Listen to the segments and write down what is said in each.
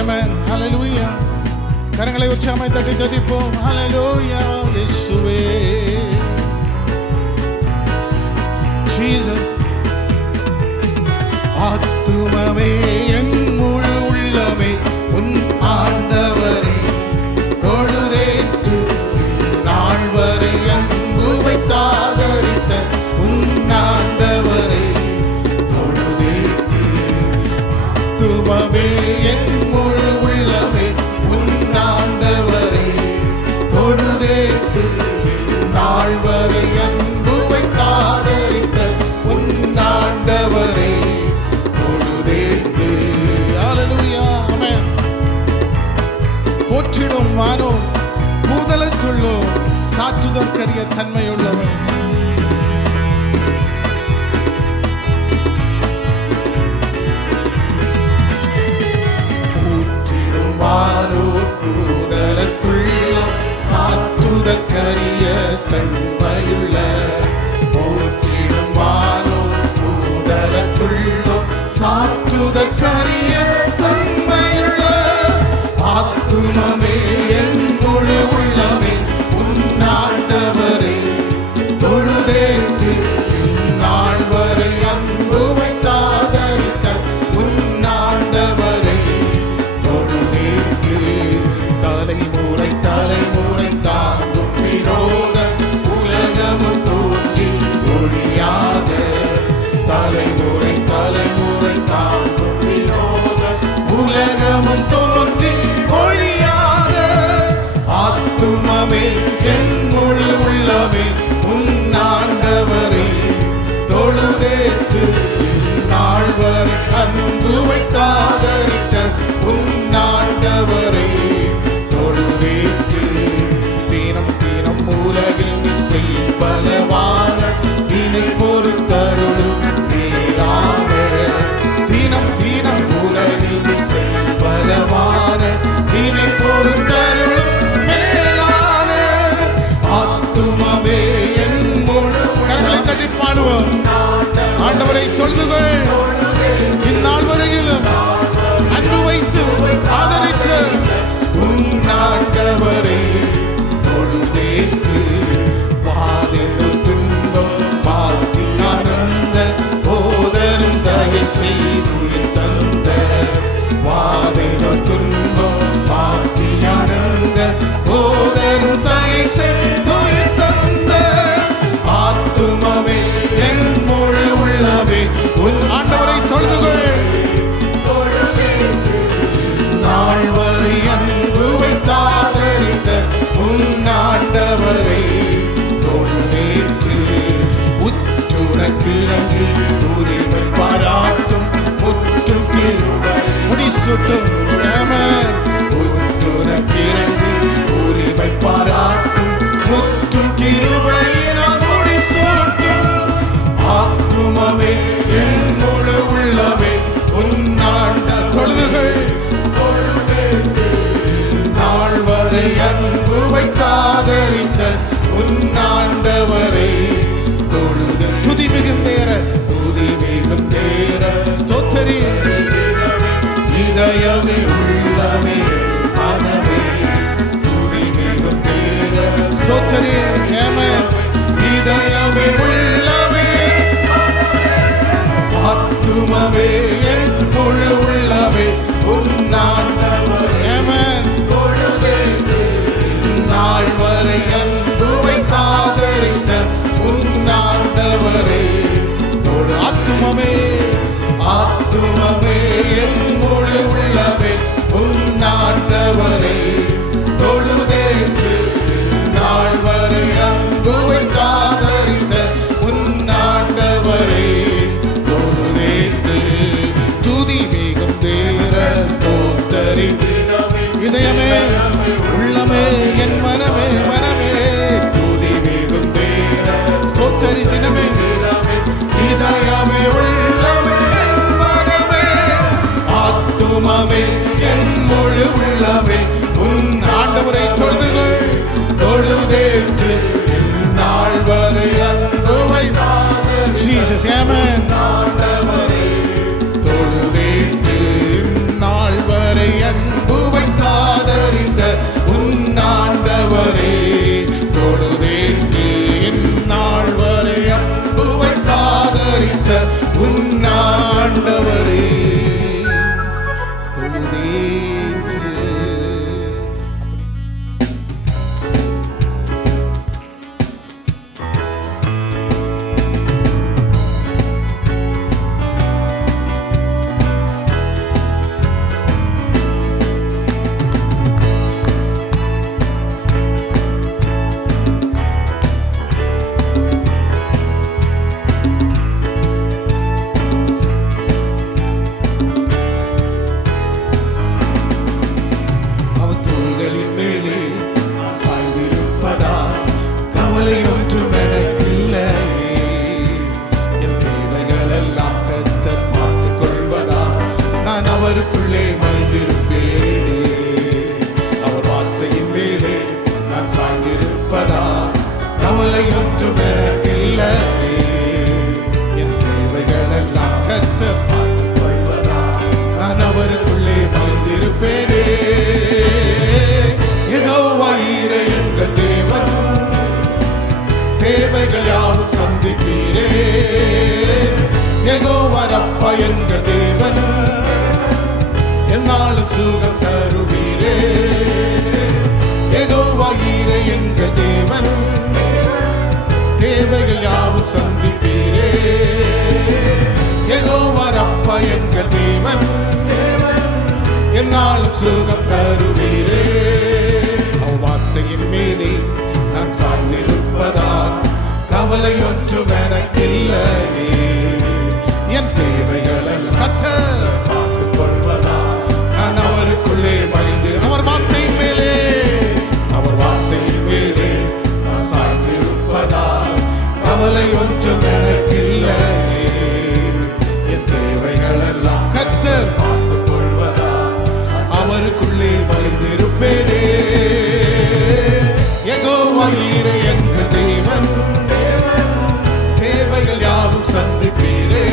ஆமென். ஹalleluya. கரங்களை உற்சாகமாய் தட்டி துதிப்போம். ஹalleluya. இயேசுவே Jesus. ஆத்துமமே என் முழு உள்ளமே உன் ஆண்டவரே தொழுதேற்று நாள் வரை அன்பு வைத்தாதரித்த உன் ஆண்டவரே தொழுதேற்று. ஆத்துமமே என் முழு உள்ளமே உன் ஆண்டவரே தொழுதேற்று நாள் வரை அன்பு வைத்தாதரித்த உன் ஆண்டவரே தொழுதேற்று. ஹalleluya. ஆமென். போற்றிடும் வானோ பூதலத்துள்ளோ சாற்றுதற்கரிய தன்மையுள்ளவர். போற்றிடும் வானோ பூதலத்துள்ளோ சாற்றுதற்கரிய தன்மையுள்ள. போற்றிடும் வானோ பூதலத்துள்ளோ சாற்றுதற்கரிய தன்மையுள்ள. ஆத்துமமே என் முழு உள்ளமே உன் ஆண்டவரே தொழுதேற்று நாள் வரை அன்பு வைத்தாதரித்த உன் ஆண்டவரை தொழுதேற்று. தலைமுறை தலைமுறை தாங்கும் விரோத உலகமும் தோன்றி ஒழியாத. தலைமுறை தலைமுறை தாங்கும் விரோத உலகமும் தோன்றி ஒழியாத. ஆத்துமமே என் முழு உள்ளமே உன் ஆண்டவரை தொழுதேற்று நாள் வரை அன்பு வைத்தாதரித்த உன் ஆண்டவரை தொழுதேற்று. தினம் தினம் உலகில் இசை பலவான வினை பொறுத்தருளும் மேலான. தினம் தினம் உலகில் இசை பலவான வினை பொறுத்தருளும் மேலான. ஆத்துமமே என் முழு. கரங்களை தட்டி பாடுவோம். ஆண்டவரை தொழுதுகள் இந்நாள் வரையிலும் அன்பு வைத்து ஆதரித்த உன் ஆண்டவரை தொழுதேற்று. வாதெனும் துன்பம் மாற்றி ஆனந்த போதரும் தயை செய்து தந்த. வாதெனும் துன்பம் மாற்றி ஆனந்த போதரும் தயை செய்து தந்த. ஆத்துமமே என் முழு உள்ளமே உன் ஆண்டவரை தொழுதுகள் நாள் வரை அன்பு வைத்தாதரித்த உன் ஆண்டவரை தொழுதேற்று. உற்றுனக்கிறங்கி உரிமை பாராட்டும் முற்றும் கிருபை முடிசூட்டும். ஆமென். உற்றுனக்கிறங்கி உரிமை பாராட்டும் முற்றும் கிருபையினால் முடிசூட்டும். ஆத்துமமே என் முழு உள்ளமே உன் ஆண்ட தொழுதுகள் நாள் வரை அன்பு வைத்தாதரித்த உன் ஆண்டவரை தொழுத. துதி மிகுந்தேற துதி மிகுந்தேற ஸ்தோத்திரி இதயமே உள்ளமே மனமே. துதி மிகுந்தேற ஸ்தோத்திரி ஆமென். இதயமே உள்ளமே. ஆத்துமமே என் முழு உள்ளமே உன் ஆண்டவரை ஆமென் நாள் வரை அன்பு வைத்தாதரித்த உன் ஆண்டவரை தொழு. ஆத்துமமே ஆத்துமமே என் முழு உள்ளமே உன் ஆண்டவரை தொழுதேற்று நாள் வரை அன்பு வைத்தாதரித்த உன் ஆண்டவரை தொழுதேற்று. துதி மிகும் உன்னாண்டவரே தொழுதேற்று. அவருக்குள்ளே மகிழ்ந்திருப்பேனே. அவர் வார்த்தையின் மேலே நான் சாய்ந்திருப்பதா கவலை ஒன்றும் எனக்கில்லையே. என் தேவைகள் எல்லாம் கர்த்தர் பார்த்துக் கொள்வதா நான் அவருக்குள்ளே மகிழ்ந்திருப்பேனே. யெகோவா ஈரே எங்கள் தேவன், தேவைகள் யாவும் சந்திப்பீரே. யெகோவா ரப்பா எங்கள் தேவன், என்னாலும் சுகம் தருவீரே. யெகோவா ஈரே எங்கள் தேவன், தேவைகள் யாவும் சந்திப்பீரே. யெகோவா ரப்பா எங்கள் தேவன், என்னாலும் சுகம் தருவீரே. வார்த்தையின் மேலே நான் சார்ந்திருப்பதா கவலை ஒன்றும் எனக்கில்லையே. என் தேவைகள் கர்த்தர் பார்த்துக் கொள்வதா நான் அவருக்குள்ளே மகிழ்ந்து. அவர் வார்த்தையின் மேலே, அவர் வார்த்தையின் மேலே நான் சாய்ந்திருப்பதா கவலை ஒன்றும் எனக்கில்லையே. என் தேவைகள் எல்லாம் கர்த்தர் பார்த்துக் கொள்வதா அவருக்குள்ளே மகிழ்ந்திருப்பேனே. யெகோவா ஈரே எங்கள் தேவன், தேவைகள் யாவும் சந்திப்பீரே.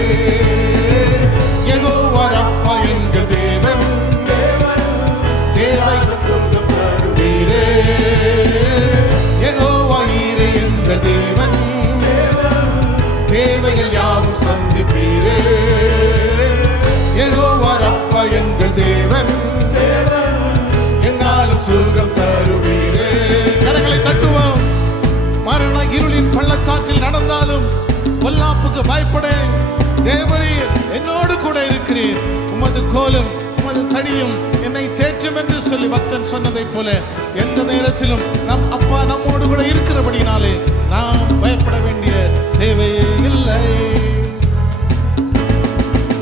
யெகோவா ரப்பா எங்கள் தேவன், தேவைகள் தருவீரே. யெகோவா ஈரே எங்கள் தேவன், தேவைகள் யாவும் சந்திப்பீரே. யெகோவா ரப்பா எங்கள் தேவன், என்னாலும் சுகம் தருவீரே. கரங்களை தட்டுவோம். மரண இருளின் பள்ளத்தாக்கில் நடந்தாலும் பொல்லாப்புக்கு பயப்படேன். தேவரீர் என்னோடு கூட இருக்கிறீர். உமது கோலும் உமது தடியும் என்னை தேற்றும் என்று சொல்லி பக்தன் சொன்னதைப் போல எந்த நேரத்திலும் நம் அப்பா நம்மோடு கூட இருக்கிறபடினாலே நாம் பயப்பட வேண்டிய தேவையே இல்லை.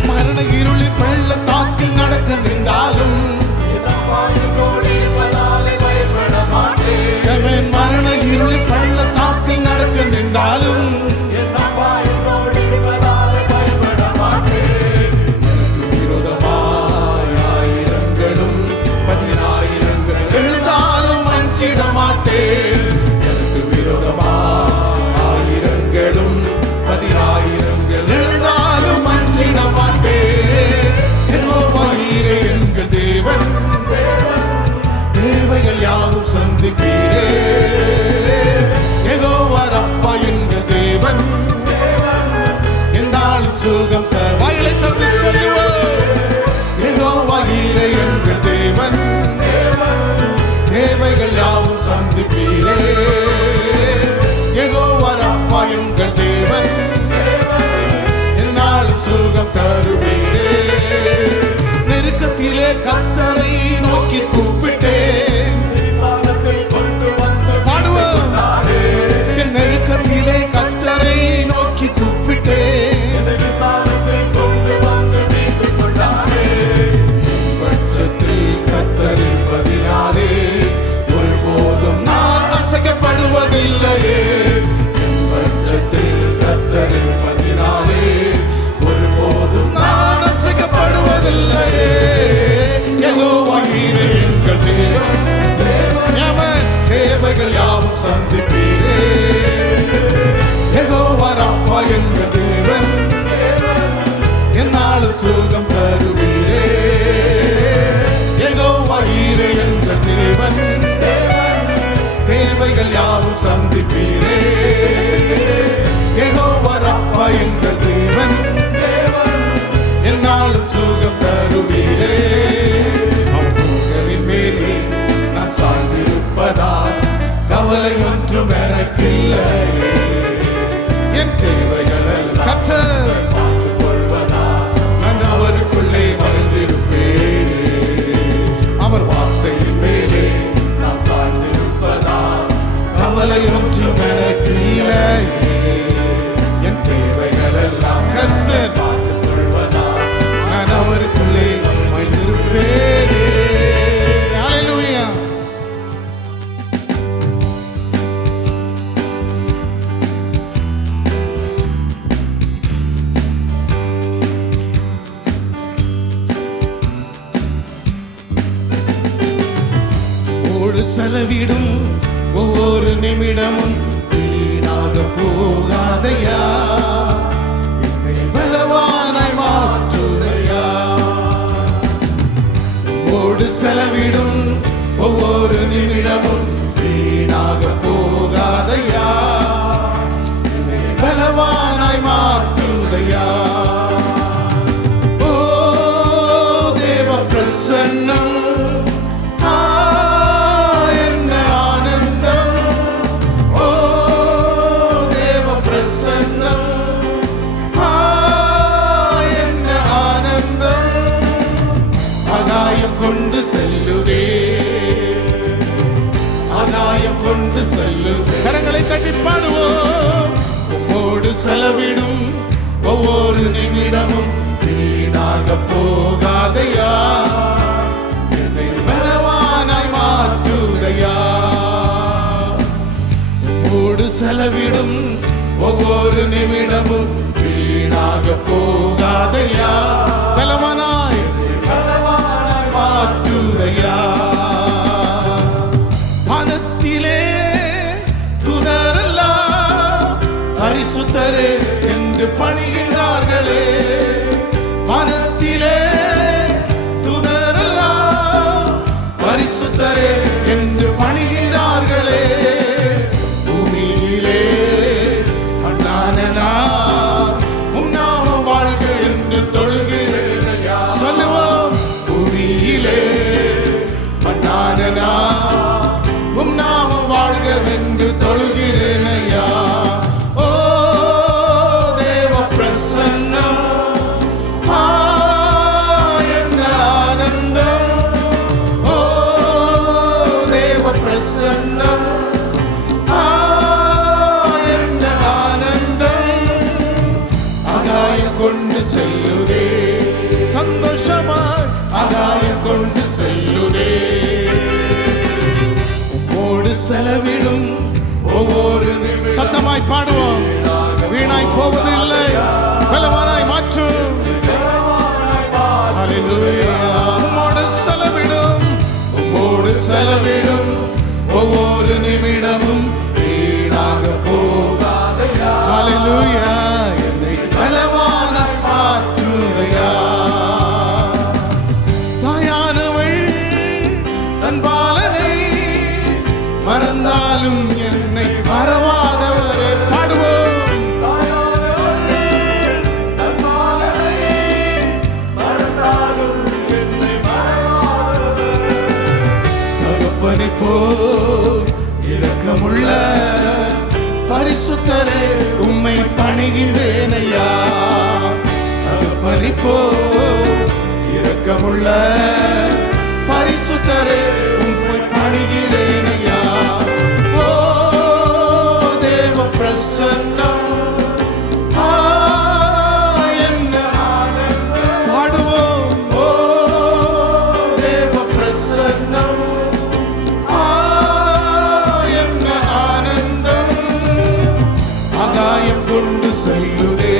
மரண இருளின் பள்ளத்தாக்கில் நடக்க நின்றாலும் மரண இருளின் பள்ளத்தாக்கில் நடக்க நின்றாலும் விரோதமாயிரங்களும் 10,000 எழுந்தாலும் அஞ்சிடமாட்டேன். எனக்கு விரோதமாயிரங்களும் 10,000 எழுந்தாலும் அஞ்சிடமாட்டேன். யெகோவா ஈரே எங்கள் தேவன், தேவைகள் யாவும் சந்திப்பீரே. யெகோவா ரப்பா எங்கள் தேவன், என்னாலும் சுகம் தர. வாயிலை திறந்து சொல்லுவோம். யெகோவா ஈரே எங்கள் தேவன், தேவைகள் யாவும் சந்திப்பீரே. யெகோவா ரப்பா எங்கள் தேவன், என்னாலும் சுகம் தருவீரே. நெருக்கத்திலே கர்த்தரை நோக்கி கூப்பிட்டேன். பாடுவோம். என் நெருக்கத்திலே கர்த்தரை நோக்கி கூப்பிட்டேன். பட்சத்தில் கர்த்தர் இருப்பதினாலே ஒருபோதும் நான் அசைக்கப்படுவதில்லையே. பட்சத்தில் கர்த்தர் இருப்பதினாலே ஒருபோதும் நான் அசைக்கப்படுவதில்லையே. யெகோவா ஈரே எங்கள் தேவன், தேவைகள் யாவும் சந்திப்பீரே. யெகோவா ரப்பா எங்கள் தேவன், என்னாலும் சுகம் தருவீரே. யெகோவா ஈரே எங்கள் தேவன், தேவைகள் யாவும் சந்திப்பீரே. யெகோவா ரப்பா எங்கள் தேவன், செலவிடும் ஒவ்வொரு நிமிடமும் வீணாக போகாதையா, என்னை பலவானாய் மாற்றுதையா. உம்மோடு செலவிடும் ஒவ்வொரு நிமிடமும் வீணாக போகாதையா, என்னை பலவானாய் மாற்றுதையா. ஓ தேவ பிரசன்னம் கொண்டு செல்லுதே, ஆதாயம் கொண்டு செல்லுதே. கரங்களை தட்டி பாடுவோம். உம்மோடு செலவிடும் ஒவ்வொரு நிமிடமும் வீணாக போகாதையா, என்னை பலவானாய் மாற்றுதையா. உம்மோடு செலவிடும் ஒவ்வொரு நிமிடமும் வீணாக போகாதையா, பலவானாய் மாற்றுதையா. வானத்திலே துதரெல்லாம் பரிசுத்தரே என்று பணிகின்றார்களே, வானத்திலே துதரெல்லாம் பரிசுத்தரே என்று பணிகிறார்களே, பூமியிலே அண்ணானனா உன்னாமம் வாழ்க என்று தொழுகிறேனையா. சொல்லுவோம். பூமியிலே மன்னானனா உம் நாமம் வாழ்கவென்று தொழுகிறேனையா. ஓ தேவ பிரசன்னம் என்ன ஆனந்தம், ஓ தேவ பிரசன்னம் என்ன ஆனந்தம். ஆதாயம் கொண்டு செல்லுதே, சந்தோஷமாய் ஆதாயம் கொண்டு செல்லுதே. உம்மோடு செலவிடும் ஒவ்வொரு நிமிடம் சத்தமாய் பாடுவோம். வீணாய் போவதில்லை, பலவானாய் மாற்றும். ஹல்லேலூயா. உம்மோடு செலவிடும், உம்மோடு செலவிடும் ஒவ்வொரு நிமிடமும் வீணாக போகாதையா. ஹல்லேலூயா. என்னை பலவானாய் மாற்றுதையா. மறந்தாலும் என்னை மறவாதவரே. பாடுவோம். தகப்பனை போல் இரக்கமுள்ள பரிசுத்தரே உம்மை பணிகின்றேனையா. தகப்பனை போல் இரக்கமுள்ள பரிசுத்தரே உம்மை பணிகிறேனையா. ஓ தேவ பிரசன்னம் என்ன ஆனந்தம். பாடுவோம். ஓ தேவ பிரசன்னம் என்ன ஆனந்தம். ஆகாயம் கொண்டு செல்லுதே,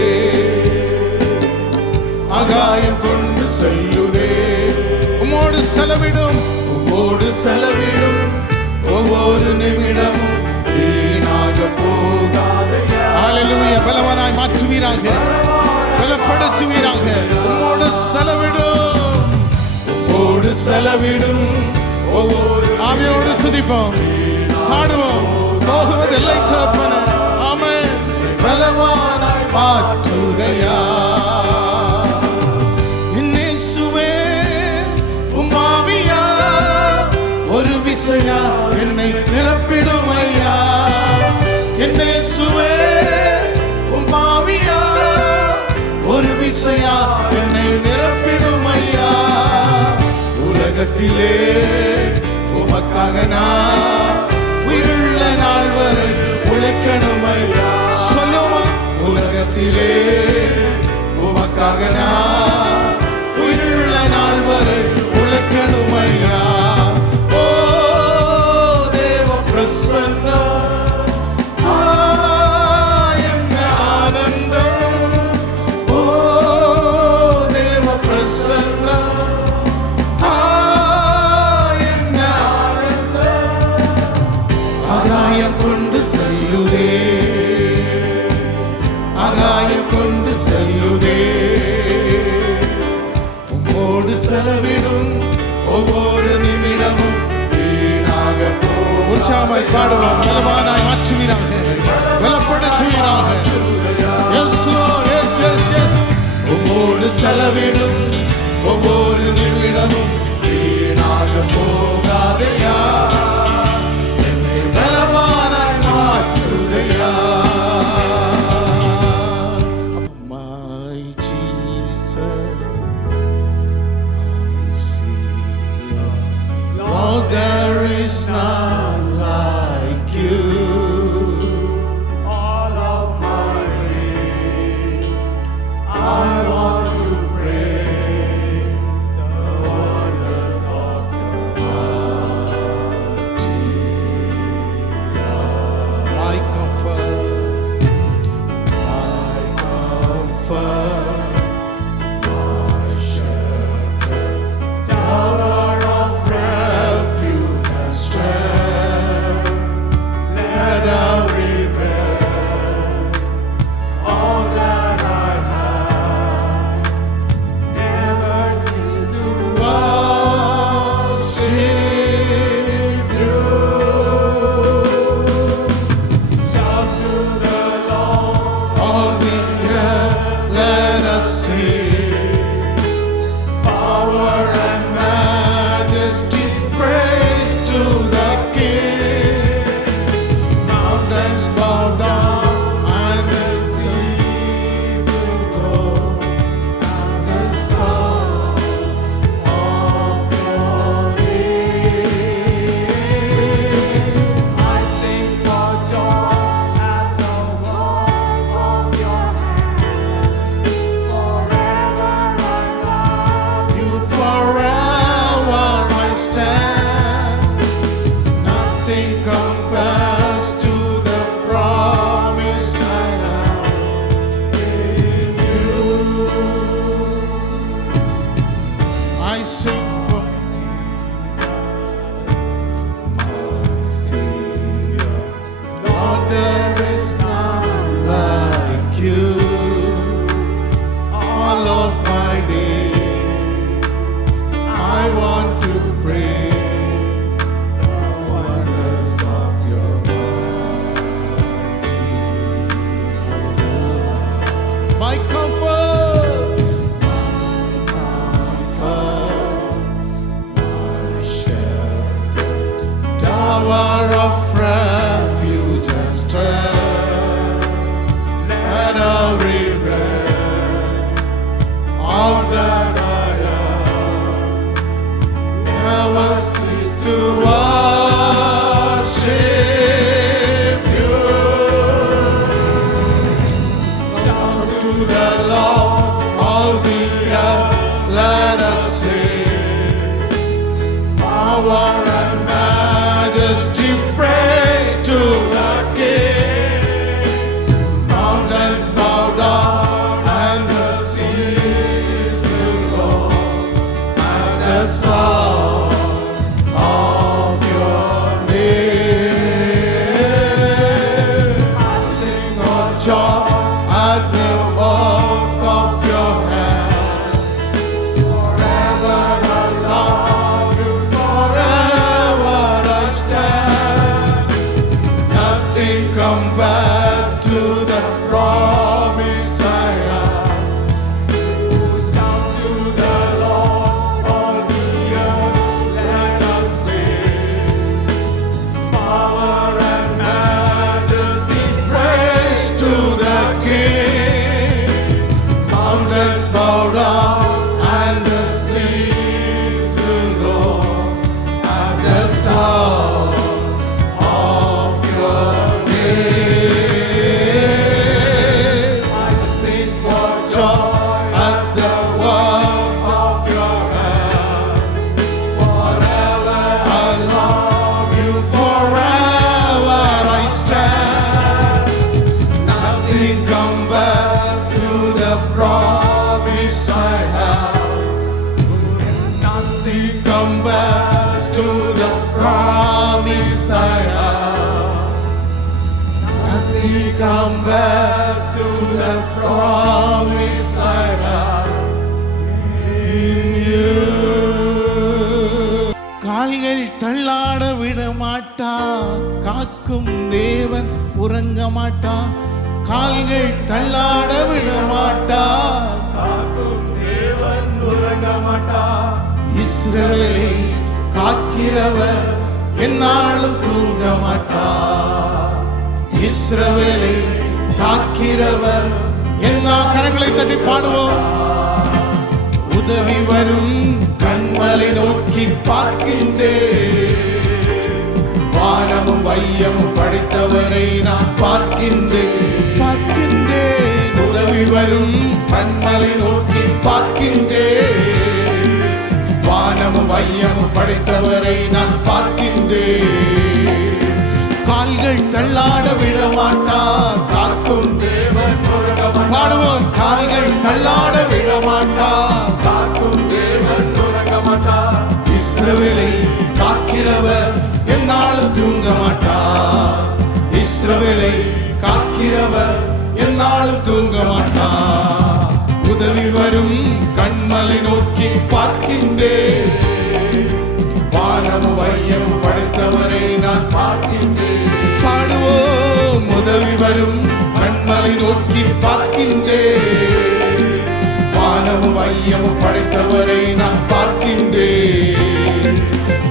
ஆகாயம் கொண்டு செல்லுதே. உம்மோடு செலவிடும், உம்மோடு செலவிடும் ஒவ்வொரு நிமிடமும் வீணாக போகாதையா. ஹல்லேலூயா. பலவானாய் மாற்றுவீராக, பலப்படுத்துவீராக. உம்மோடு செலவிடும், உம்மோடு செலவிடும் ஒவ்வொரு ஆவியோடு துதிப்போம், பாடுவோம். போகுவதில்லை தகப்பனே. ஆமென். பலவானாய் மாற்றுதையா. ஒரு விசையா என்னை நிரப்பிடுமையா. என்னேசுவே உம் ஆவியா ஒரு விசையா என்னை நிரப்பிடுமையா. உலகத்திலே உமக்காக நான் உயிருள்ள நாள் வரை உழைக்கணுமையா. சொல்லுமா. உலகத்திலே உமக்காக நான் உயிருள்ள நாள் வரை உழைக்கணுமையா. என்ன ஆனந்தம். ஓ தேவ பிரசன்னம் என்ன ஆனந்தம். செலவிடும் ஒவ்வொரு நிமிடமும் வீணாக போகாதையா. உற்சாகமாய் பாடுவோம். பலவானாய் மாற்றுவீராக, பலப்படுத்துவீராக. Yes Lord, yes, yes, yes. ஒவ்வொரு செலவிடும் ஒவ்வொரு நிமிடமும் வீணாக போகாதையா, என்னை பலவானாய் மாற்றுதையா. My Jesus, my Savior, Lord, there is none like you. All of my days, I want to praise the wonders of your mighty love. My comfort, my shelter, tower of refuge and strength. Let every breath, all that I have, never cease to worship you. shout to the Lord. All the earth, let us sing. Power and majesty, praise to the King. Mountains bow down and the seas will go, and the sound of your name. I sing for joy at the work of your hands. Forever I love you. Forever I stand. Nothing compares to the promise I have in you. I sing for my Savior. Lord, there is none like you. All of my days, I want to praise the wonders of your mighty love. My comfort, my shelter, tower of refuge and strength. Let every breath, all that I am, never cease to worship you. Shout to the Lord, all the earth, let us sing. Power and majesty, praise to the King. Mountains bow down and the seas will go, and the sound of your name. I sing of joy at the work of your hand. Forever I love you, forever I stand. Nothing compared to the promise I have. Shout to the Lord, all the earth, let us praise. Power and majesty, Praise to the King. Mountains bow down and the seas will go, and the sound of your name. I sing for joy at the work of your hand. Forever I love you, forever I stand. Nothing compared to the promise I have. Nothing compares to the promise I have. Nothing compares to the promise I have in you. தள்ளாட விட மாட்டா, காக்கும் தேவன் உறங்க மாட்டா. கால்கள் தள்ளாட விட மாட்டா, காக்கும் தேவன் உறங்க மாட்டார். இஸ்ரவேலை காக்கிறவர் என்னாலும் தூங்க மாட்டார். இஸ்ரவேலை காக்கிறவர் எல்லா கரங்களை தட்டி பாடுவோம். உதவி வரும் கண்மலை நோக்கி பார்க்கின்றேன், வானமும் வையமும் படைத்தவரை நான் பார்க்கின்றேன். உதவி வரும் கண்மலை நோக்கி பார்க்கின்றேன், வானமும் வையமும் படைத்தவரை நான் பார்க்கின்றேன். கால்கள் தள்ளாட விட மாட்டார், காக்கும் தேவன் உறங்க மாட்டார். பாடுவோம். கால்கள் தள்ளாட விட மாட்டார், காக்கும் தேவன் உறங்க மாட்டார். இஸ்ரவேலை காக்கிறவர் என்னாலும் தூங்க மாட்டார். இஸ்ரவேலை காக்கிறவர் என்னாலும் தூங்க மாட்டார். உதவி வரும் கண்மலை நோக்கி பார்க்கின்றேன், வானமும் வையமும் படைத்தவரை நான் பார்க்கின்றேன். பாடுவோம். உதவி வரும் கண்மலை நோக்கி பார்க்கின்றேன், வானமும் வையமும் படைத்தவரை நான் பார்க்கின்றேன்.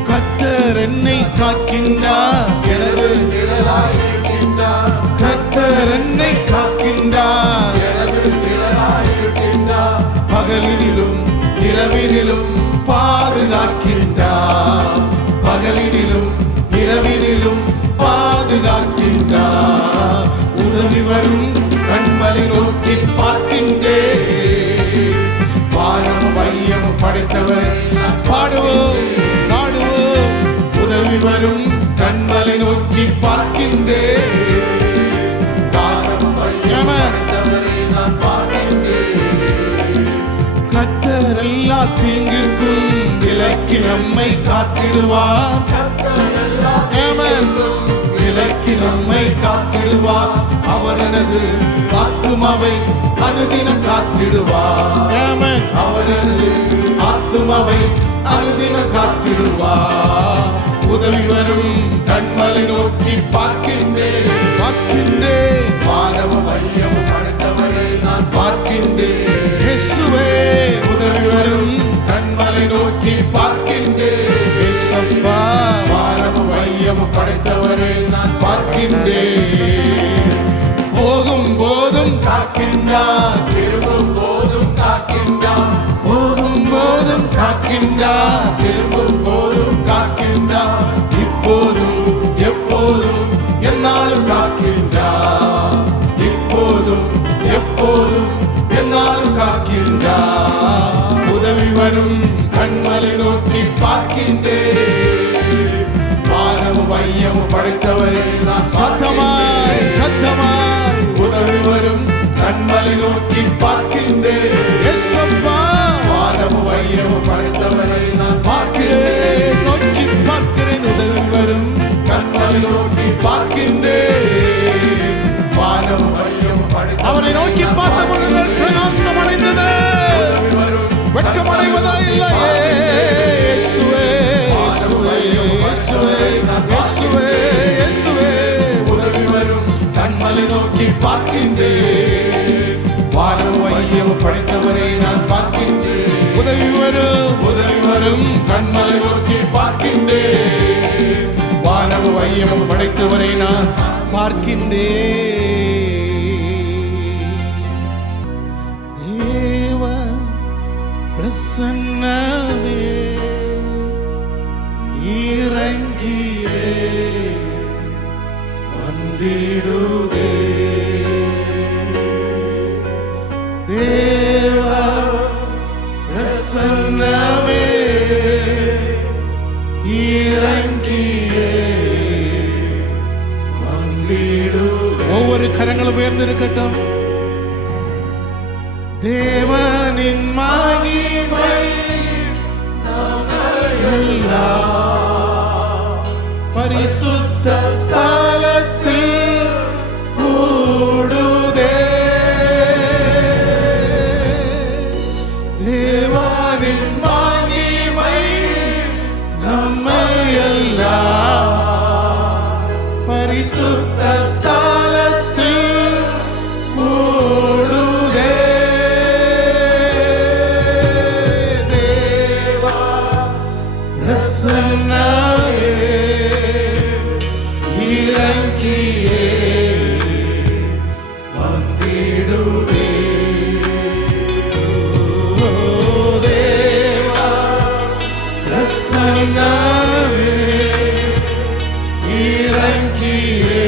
கர்த்தர் என்னை காக்கின்றார், எனது நிழலாய் இருக்கின்றார். கர்த்தர் என்னை காக்கின்றார், எனது நிழலாய் இருக்கின்றார். பகலினிலும் இரவினிலும் பாதுகாக்கின்றார். பகலினிலும் இரவினிலும் பாதுகாக்கின்றார். உதவி வரும் கண்மலை நோக்கி பார்க்கின்றேன், வானமும் வையமும் படைத்தவர் பாடுவோம். உதவி வரும் கண்மலை நோக்கி பார்க்கின்றேன், வானமும் வையமும் படைத்தவரை நான் பார்க்கின்றேன். கர்த்தர் எல்லா தீங்கிற்கும் விலக்கி நம்மை காத்திடுவார். விலக்கி நம்மை காத்திடுவார். அவரது ஆத்துமாவை அனுதினம் காத்திடுவார். அவரது ஆத்துமாவை அனுதினம் காத்திடுவார். உதவி வரும் கண்மலை நோக்கி பார்க்கின்றேன், வானமும் வையமும் படைத்தவரை நான் பார்க்கின்றேன். இயேசுவே உதவி வரும் கண்மலை நோக்கி பார்க்கின்றேன். இயேசப்பா வானமும் வையமும் படைத்தவரை நான் பார்க்கின்றேன். போகும் போதும் காக்கின்றார், திரும்பும் போதும் காக்கின்றார். போகும் போதும் காக்கின்றார், திரும்பும் போதும் காக்கின்றார். இப்போதும் எப்போதும் என்னாலும் காக்கின்றார். இப்போதும் எப்போதும் என்னாலும் காக்கின்றார். உதவி வரும் கண்மலை நோக்கி பார்க்கின்றேன், வானமும் வையமும் படைத்தவரை நான் சத்தமாய் உதவி வரும் கண்மலை நோக்கி பார்க்கின்றேன். எஸ்ஸப்பா வானமும் வையமும் படைத்தவரை நான் பார்க்கிறேன், நோக்கி பார்க்கிறேன். உதவி வரும் கண்மலை நோக்கி பார்க்கின்றேன், வானமும் வையமும் படைத்தவரை அவரை நோக்கி பார்த்தபோது பிரகாசம் அடைந்தது, வெட்கமடைவதா இல்லையே. இயேசுவே இயேசுவே இயேசுவே இயேசுவே இயேசுவே. உதவி வரும் கண்மலை நோக்கி பார்க்கின்றேன், வானமும் வையமும் படைத்தவரை நான் பார்க்கின்றேன். உதவி வரும் கண்மலை நோக்கி பார்க்கின்றேன், வானமும் வையமும் படைத்தவரை நான் பார்க்கின்றேன். தேவ பிரசன்னமே இறங்கியே வந்திடுதே. தேவ பிரசன்னமே இறங்கியே வந்திடுதே. ஒவ்வொரு கரங்களும் உயர்ந்திருக்கட்டும். தேவனின் மகிமை எல்லாம் பரிசுத்த ஸ்தலத்தில் கூடுதே. தேவனின் மகிமை நம்மை பரிசுத்த ஸ்தலத்தில் மூடுதே. தேவா பிரசன்னரே இறங்கியே வந்திடுவே. தேவா பிரசன்னரே இறங்கியே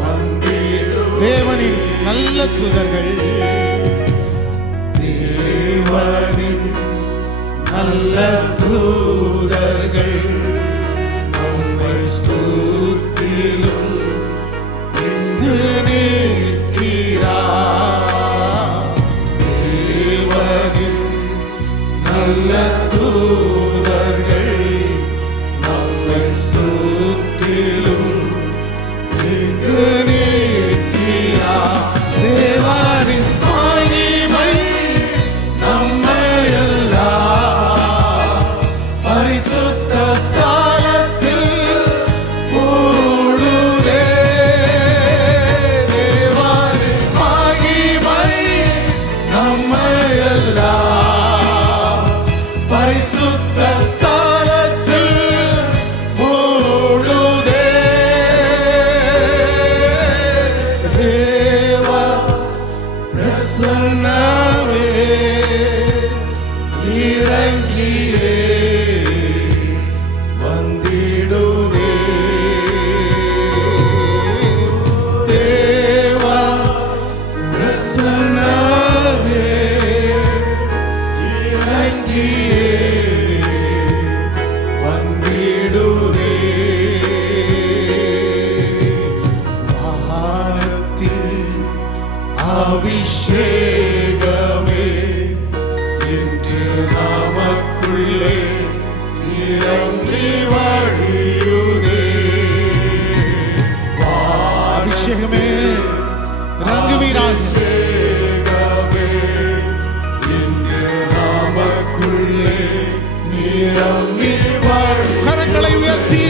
வந்திடுவே. தேவனின் நல்ல தூதர்கள், தேவனின் நல்ல தூதர்கள் நம்மை சுற்றிலும் இங்கு நிற்கிறார். தேவனின் நல்ல தூதர்கள் நம்மை சுற்றிலும் இங்கு நிற்கிறார். தேவனின் மகிமை நம்மையெல்லாம் பரிசுத்த ஸ்தலத்தில் மூடுதே. தேவனின் மகிமை நம்மையெல்லாம் பரிசுத்த ஸ்தலத்தில் மூடுதே. தேவ பிரசன்னமே இறங்கியே வந்திடுதே. தேவ பிரசன்னமே இறங்கியே வந்திடுதே. வானத்தின் அபிஷேகமே இன்று நமக்குள்ளே இறங்கி வழியுதே. அபிஷேகமே இறங்குவீராக. இன்று நமக்குள்ளே நிரம்பி வழி. கரங்களை உயர்த்தி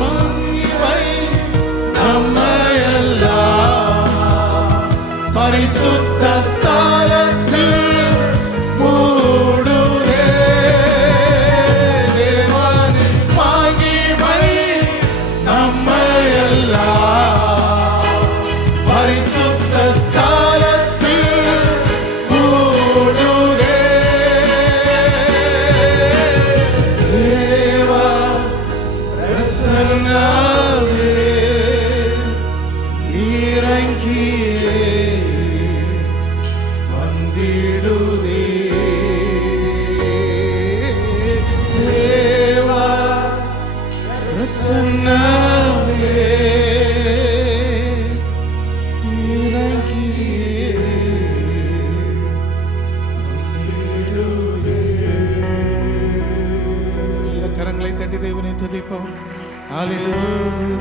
மகிமை நம்மையெல்லாம் பரிசுத்த ஸ்தலத்தில் மூடுதே. தேவனின் மகிமை நம்மையெல்லாம் பரிசுத்த ஸ்தலத்தில் மூடுதே. தேவ பிரசன்னமே இறங்கியே வந்திடுதே. தேவ பிரசன்னமே இறங்கியே வந்திடுதே. நல்ல கரங்களை தட்டி தேவனை துதிப்போம். ஹல்லேலூயா.